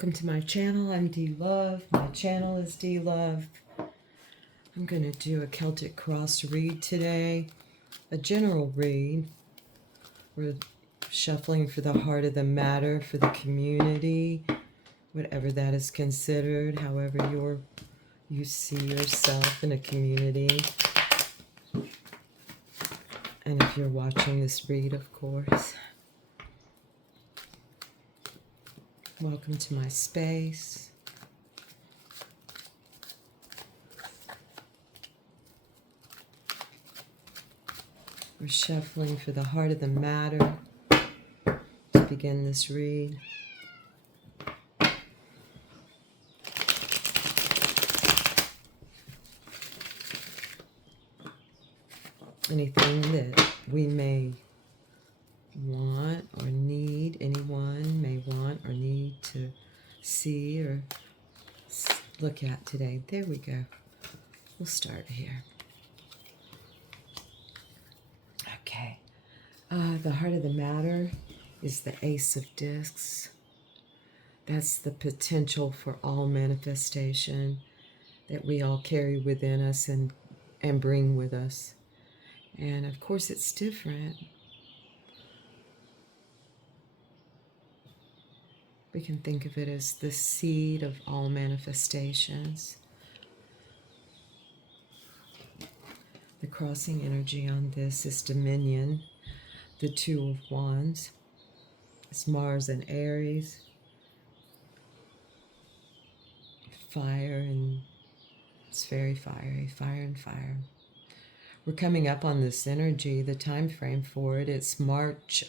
Welcome to my channel. I'm D Love. My channel is D Love. I'm going to do a Celtic Cross read today, a general read. We're shuffling for the heart of the matter, for the community, whatever that is considered, however you see yourself in a community. And if you're watching this read, of course. Welcome to my space. We're shuffling for the heart of the matter to begin this read. Anything that we may want or need, anyone may want or need to see or look at today. There we go. We'll start here. Okay. The heart of the matter is the Ace of Discs. That's the potential for all manifestation that we all carry within us and bring with us. And of course it's different. We can think of it as the seed of all manifestations. The crossing energy on this is Dominion, the Two of Wands. It's Mars and Aries. Fire, and it's very fiery, fire and fire. We're coming up on this energy, the time frame for it. It's March,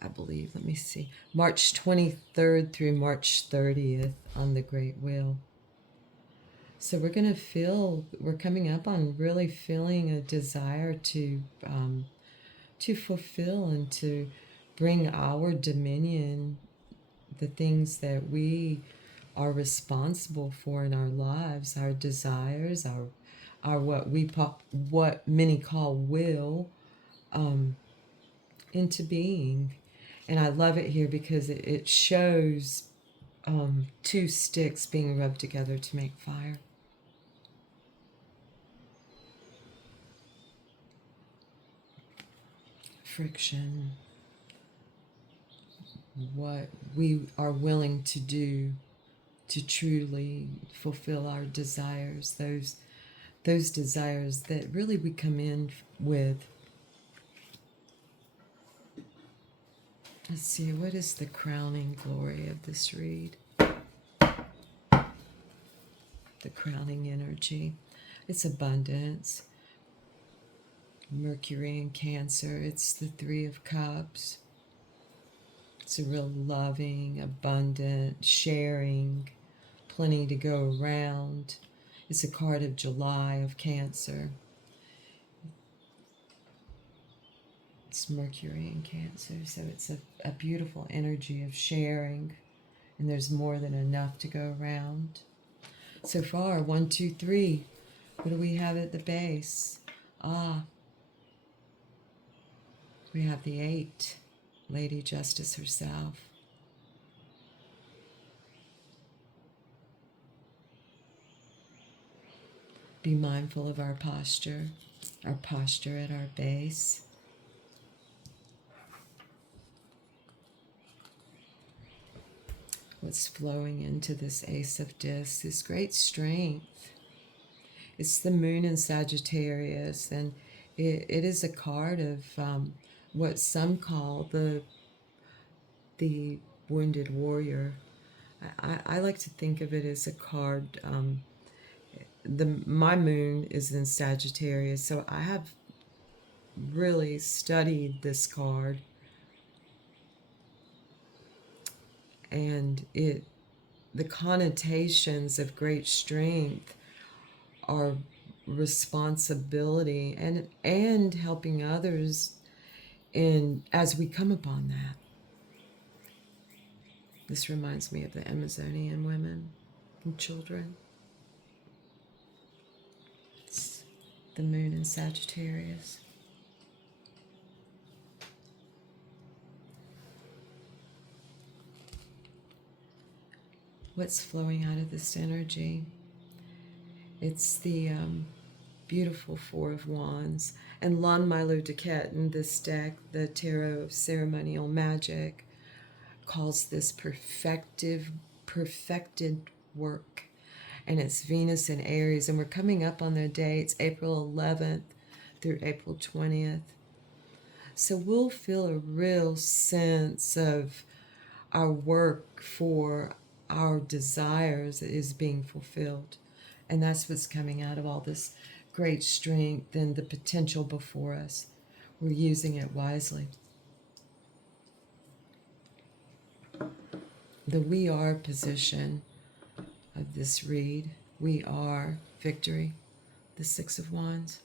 I believe, let me see, March 23rd through March 30th on the Great Wheel. So we're going to feel, we're coming up on really feeling a desire to fulfill and to bring our dominion, the things that we are responsible for in our lives, our desires, our what many call will, into being. And I love it here because it shows two sticks being rubbed together to make fire. Friction. What we are willing to do to truly fulfill our desires, those desires that really we come in with. Let's see, what is the crowning glory of this read? The crowning energy. It's abundance. Mercury and Cancer. It's the Three of Cups. It's a real loving, abundant, sharing, plenty to go around. It's a card of July of Cancer. It's Mercury and Cancer, so it's a beautiful energy of sharing, and there's more than enough to go around. So far, 1, 2, 3. What do we have at the base? We have the 8, Lady Justice herself. Be mindful of our posture at our base. What's flowing into this Ace of Discs is great strength. It's the Moon in Sagittarius, and it is a card of what some call the wounded warrior. I like to think of it as a card. My moon is in Sagittarius, so I have really studied this card, and the connotations of great strength are responsibility and helping others as we come upon that. This reminds me of the Amazonian women and children. It's the Moon in Sagittarius. what's flowing out of this energy. It's the beautiful Four of Wands. And Lon Milo Duquette in this deck, the Tarot of Ceremonial Magic, calls this perfected work. And it's Venus and Aries. And we're coming up on their dates, April 11th through April 20th. So we'll feel a real sense of our work for our desires is being fulfilled. And that's what's coming out of all this great strength and the potential before us. We're using it wisely. The we are position of this read, we are victory, the Six of Wands.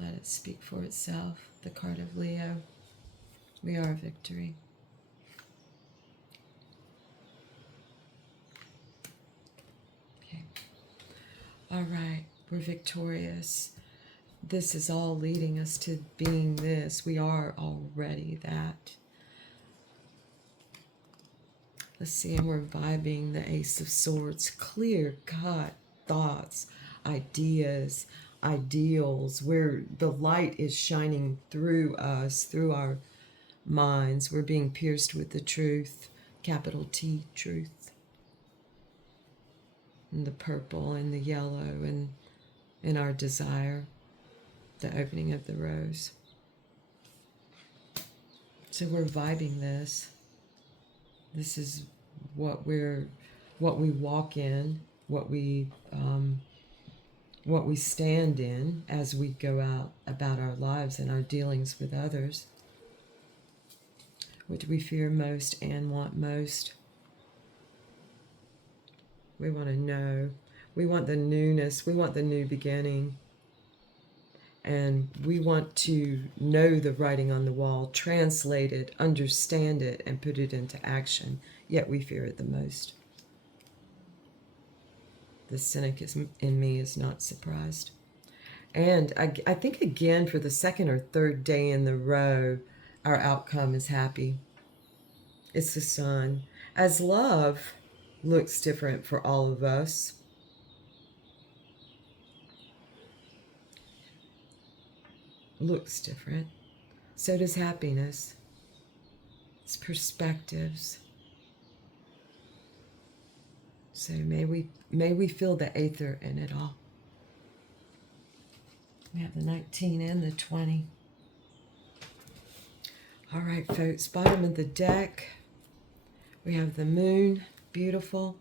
Let it speak for itself. The card of Leo, we are victory. Okay. All right, we're victorious. This is all leading us to being this. We are already that. Let's see, and we're vibing the Ace of Swords. Clear-cut thoughts, ideas, ideals, where the light is shining through us, through our minds. We're being pierced with the truth, capital T, truth. And the purple and the yellow and in our desire, the opening of the rose. So we're vibing this. This is what we walk in, what we stand in as we go out about our lives and our dealings with others. What do we fear most and want most? We want to know. We want the newness. We want the new beginning. And we want to know the writing on the wall, translate it, understand it, and put it into action. Yet we fear it the most. The cynic in me is not surprised. And I think, again, for the second or third day in the row, our outcome is happy. It's the sun. As love looks different for all of us, looks different, so does happiness. It's perspectives. So may we feel the aether in it all. We have the 19 and the 20. All right, folks, bottom of the deck, we have the moon, beautiful.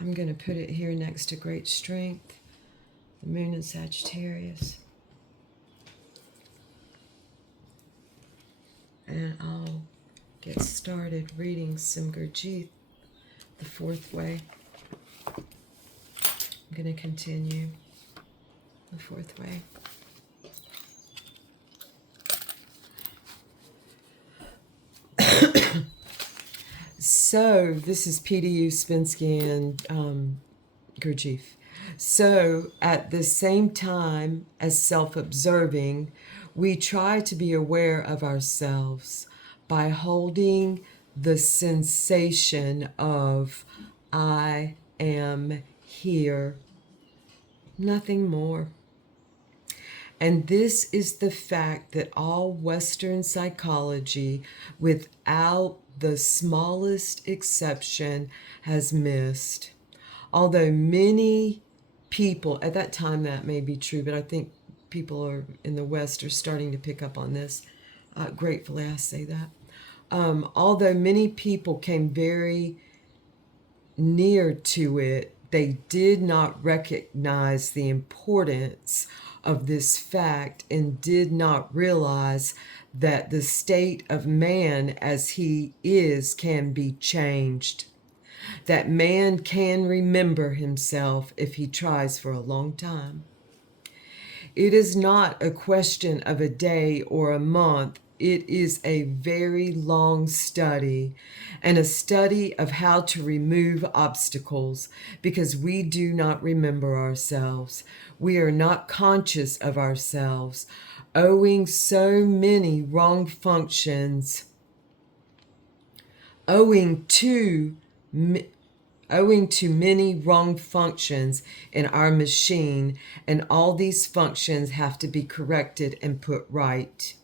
I'm going to put it here next to great strength. The moon in Sagittarius. And I'll get started reading Simgurjit, the fourth way. I'm going to continue the fourth way. So, this is PDU, Spinsky, and Gurdjieff. So, at the same time as self-observing, we try to be aware of ourselves by holding the sensation of I am here, nothing more. And this is the fact that all Western psychology, without the smallest exception, has missed. Although many people, at that time that may be true, but I think people are in the West are starting to pick up on this. Gratefully, I say that. Although many people came very near to it, they did not recognize the importance of this fact and did not realize that the state of man as he is can be changed. That man can remember himself if he tries for a long time. It is not a question of a day or a month. It is a very long study, and a study of how to remove obstacles, because we do not remember ourselves. We are not conscious of ourselves, owing so many wrong functions, owing to owing to many wrong functions in our machine, and all these functions have to be corrected and put right.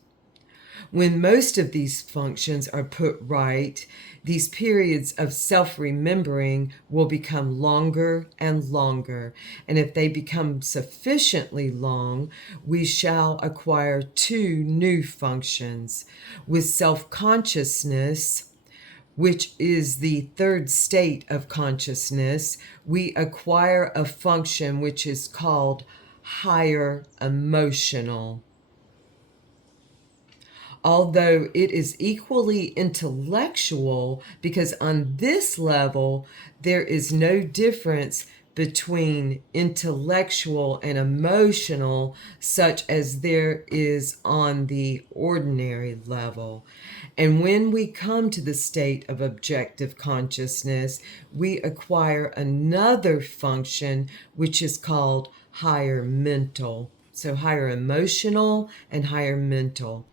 When most of these functions are put right, these periods of self-remembering will become longer and longer. And if they become sufficiently long, we shall acquire two new functions. With self-consciousness, which is the third state of consciousness, we acquire a function which is called higher emotional. Although it is equally intellectual, because on this level, there is no difference between intellectual and emotional, such as there is on the ordinary level. And when we come to the state of objective consciousness, we acquire another function, which is called higher mental. So higher emotional and higher mental.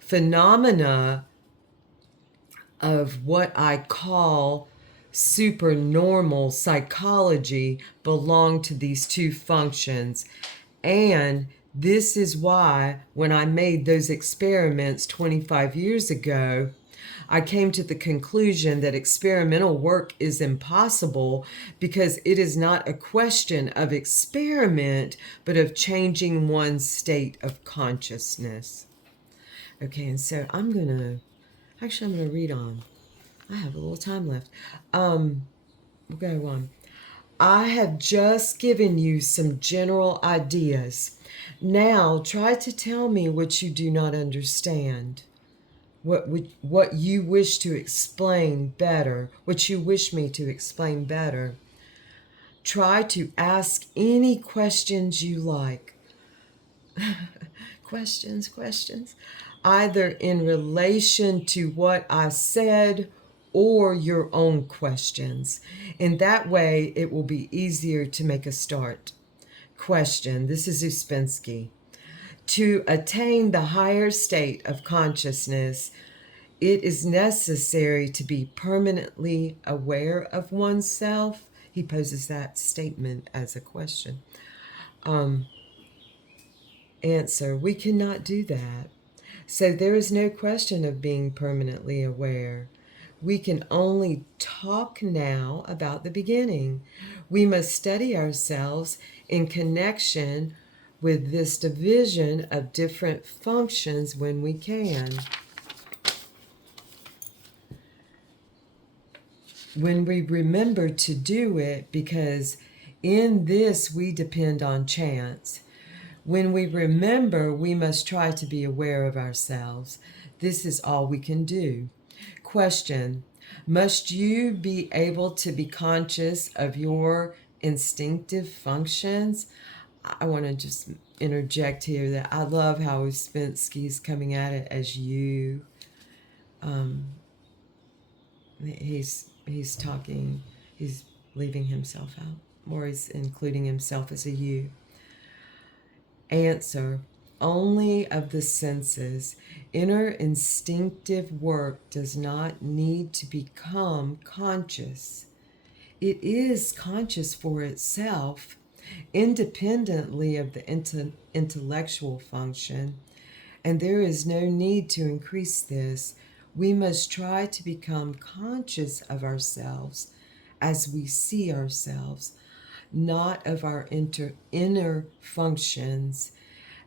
Phenomena of what I call supernormal psychology belong to these two functions. And this is why when I made those experiments 25 years ago, I came to the conclusion that experimental work is impossible because it is not a question of experiment, but of changing one's state of consciousness. Okay, and so I'm going to read on. I have a little time left. We'll go on. I have just given you some general ideas. Now try to tell me what you do not understand. What you wish to explain better, what you wish me to explain better. Try to ask any questions you like. Questions, either in relation to what I said or your own questions. In that way, it will be easier to make a start. Question, this is Ouspensky. To attain the higher state of consciousness, it is necessary to be permanently aware of oneself. He poses that statement as a question. Answer, we cannot do that. So there is no question of being permanently aware. We can only talk now about the beginning. We must study ourselves in connection with this division of different functions when we can. When we remember to do it, because in this we depend on chance. When we remember, we must try to be aware of ourselves. This is all we can do. Question, must you be able to be conscious of your instinctive functions? I want to just interject here that I love how Ouspensky's coming at it as you. He's talking, he's leaving himself out, or he's including himself as a you. Answer, only of the senses. Inner instinctive work does not need to become conscious. It is conscious for itself, independently of the intellectual function, and there is no need to increase this. We must try to become conscious of ourselves as we see ourselves, not of our inner functions.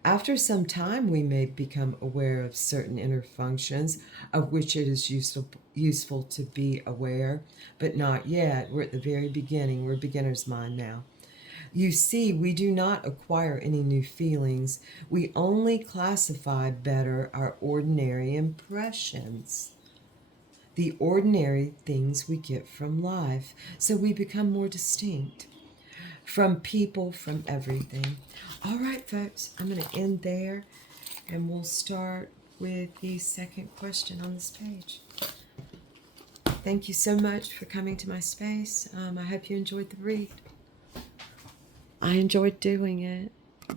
After some time, we may become aware of certain inner functions of which it is useful to be aware, but not yet. We're at the very beginning. We're beginner's mind now. You see, we do not acquire any new feelings. We only classify better our ordinary impressions, the ordinary things we get from life, so we become more distinct from people, from everything. All right, folks, I'm going to end there, and we'll start with the second question on this page. Thank you so much for coming to my space. I hope you enjoyed the read. I enjoyed doing it.